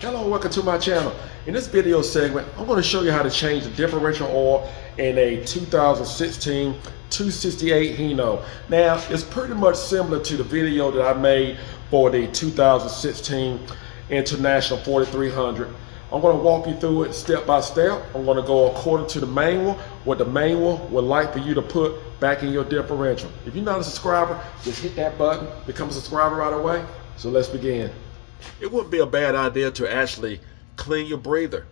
Hello, welcome to my channel. In this video segment, I'm going to show you how to change the differential oil in a 2016 268 Hino. Now, it's pretty much similar to the video that I made for the 2016 International 4300. I'm going to walk you through it step by step. I'm going to go according to the manual, what the manual would like for you to put back in your differential. If you're not a subscriber, just hit that button, become a subscriber right away. So let's begin. It wouldn't be a bad idea to actually clean your breather,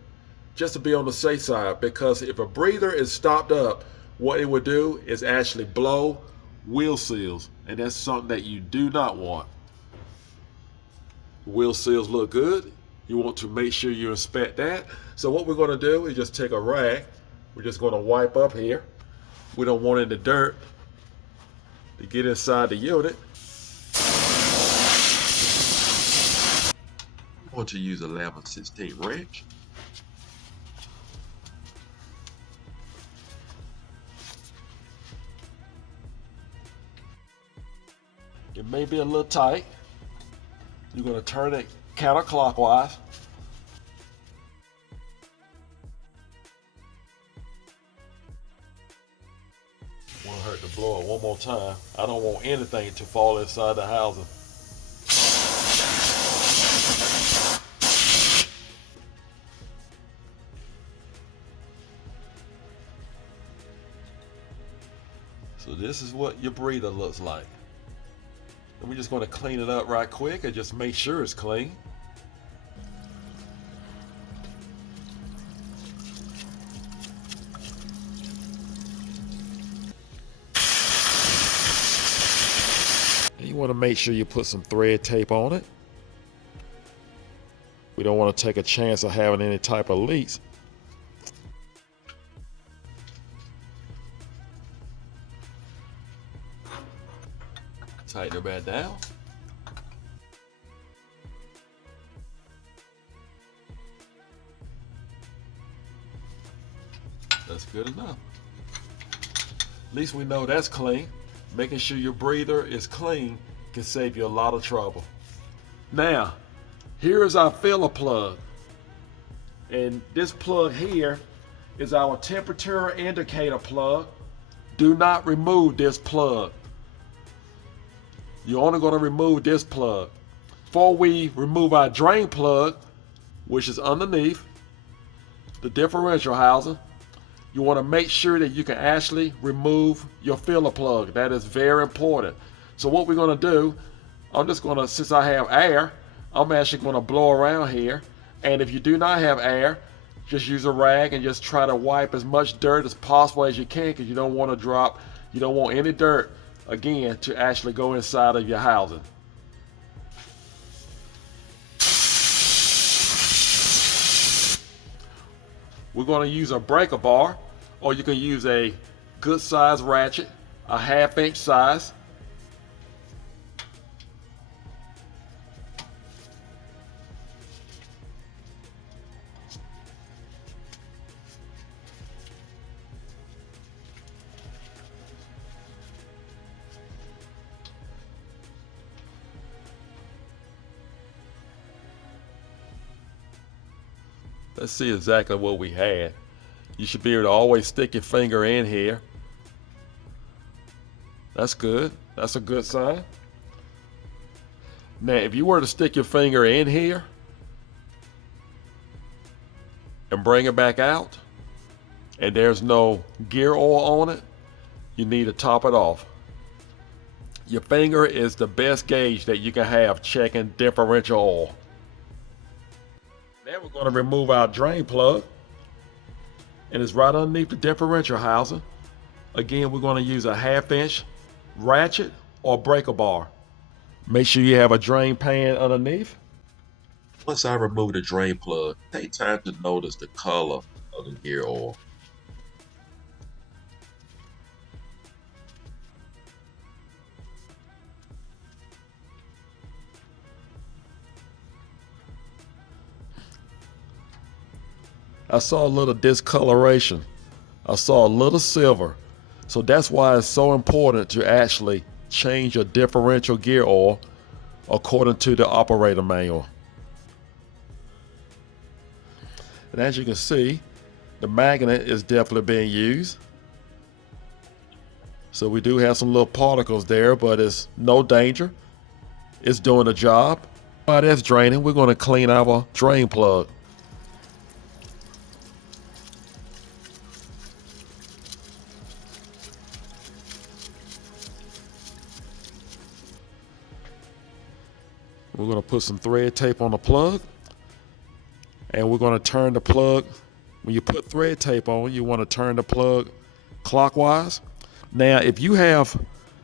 just to be on the safe side, because if a breather is stopped up, what it would do is actually blow wheel seals, and that's something that you do not want. Wheel seals look good. You want to make sure you inspect that. So what we're going to do is just take a rag. We're just going to wipe up here. We don't want any dirt to get inside the unit. I'm going to use a 11/16 wrench. It may be a little tight. You're going to turn it counterclockwise. Won't hurt to blow it one more time. I don't want anything to fall inside the housing. So this is what your breather looks like. And we're just going to clean it up right quick and just make sure it's clean. And you want to make sure you put some thread tape on it. We don't want to take a chance of having any type of leaks. Tighten it back down. That's good enough. At least we know that's clean. Making sure your breather is clean can save you a lot of trouble. Now, here is our filler plug. And this plug here is our temperature indicator plug. Do not remove this plug. You're only going to remove this plug. Before we remove our drain plug, which is underneath the differential housing, you want to make sure that you can actually remove your filler plug. That is very important. So what we're going to do, I'm just going to, since I have air, I'm actually going to blow around here. And if you do not have air, just use a rag and just try to wipe as much dirt as possible as you can, because you don't want to drop, you don't want any dirt again to actually go inside of your housing. We're going to use a breaker bar, or you can use a good size ratchet, a 1/2 inch size. Let's see exactly what we had. You should be able to always stick your finger in here. That's good. That's a good sign. Now, if you were to stick your finger in here and bring it back out, and there's no gear oil on it, you need to top it off. Your finger is the best gauge that you can have checking differential oil. Now we're going to remove our drain plug, and it's right underneath the differential housing. Again, we're going to use a 1/2 inch ratchet or breaker bar. Make sure you have a drain pan underneath. Once I remove the drain plug, take time to notice the color of the gear oil. I saw a little discoloration. I saw a little silver. So that's why it's so important to actually change your differential gear oil according to the operator manual. And as you can see, the magnet is definitely being used. So we do have some little particles there, but it's no danger. It's doing the job. While that's draining, we're going to clean our drain plug. We're going to put some thread tape on the plug, and we're going to turn the plug. When you put thread tape on, you want to turn the plug clockwise. Now, if you have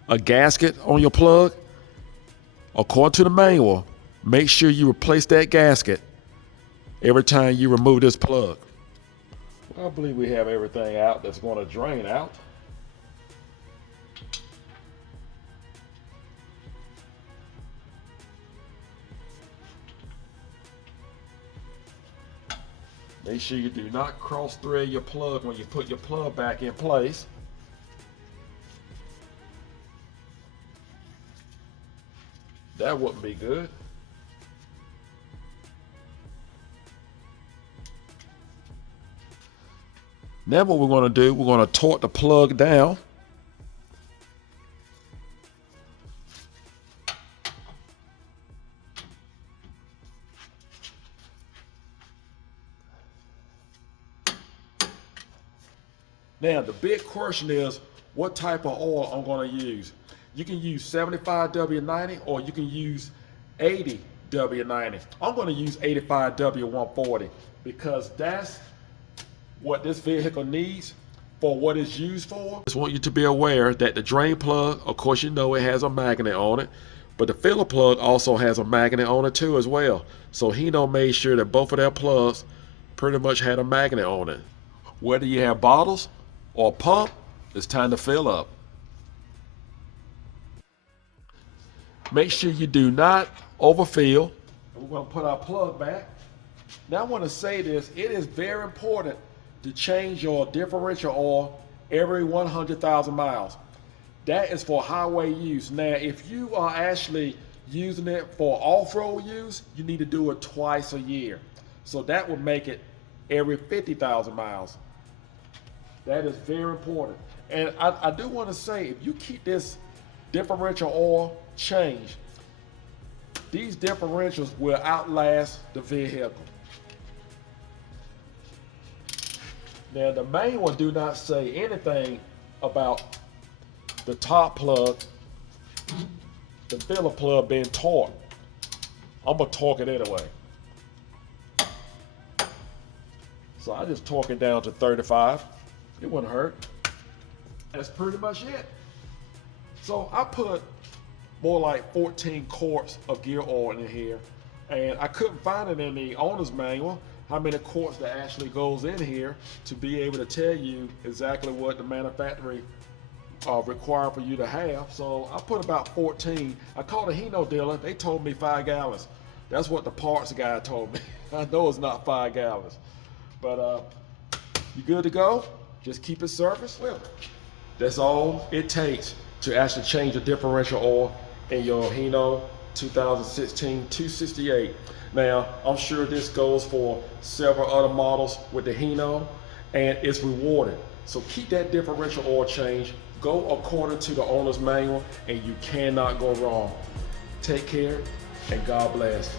a gasket on your plug, according to the manual, make sure you replace that gasket every time you remove this plug. Well, I believe we have everything out that's going to drain out. Make sure you do not cross thread your plug when you put your plug back in place. That wouldn't be good. Now what we're going to do, we're going to torque the plug down. Now the big question is, what type of oil I'm going to use. You can use 75W90 or you can use 80W90. I'm going to use 85W140 because that's what this vehicle needs for what it's used for. I just want you to be aware that the drain plug, of course you know it has a magnet on it, but the filler plug also has a magnet on it too as well. So Hino made sure that both of their plugs pretty much had a magnet on it. Whether you have bottles or pump, it's time to fill up. Make sure you do not overfill. We're going to put our plug back. Now I want to say this, it is very important to change your differential oil every 100,000 miles. That is for highway use. Now if you are actually using it for off-road use, you need to do it twice a year. So that would make it every 50,000 miles. That is very important. And I do want to say, if you keep this differential oil changed, these differentials will outlast the vehicle. Now the manual do not say anything about the top plug, the filler plug being torqued. I'm gonna torque it anyway. So I just torque it down to 35. It wouldn't hurt. That's pretty much it. So I put more like 14 quarts of gear oil in here, and I couldn't find it in the owner's manual how many quarts that actually goes in here to be able to tell you exactly what the manufacturer require for you to have. So I put about 14. I called a Hino dealer, they told me 5 gallons. That's what the parts guy told me. I know it's not 5 gallons. But you good to go? Just keep it serviced. Well, that's all it takes to actually change the differential oil in your Hino 2016 268. Now, I'm sure this goes for several other models with the Hino, and it's rewarded. So keep that differential oil change. Go according to the owner's manual, and you cannot go wrong. Take care, and God bless.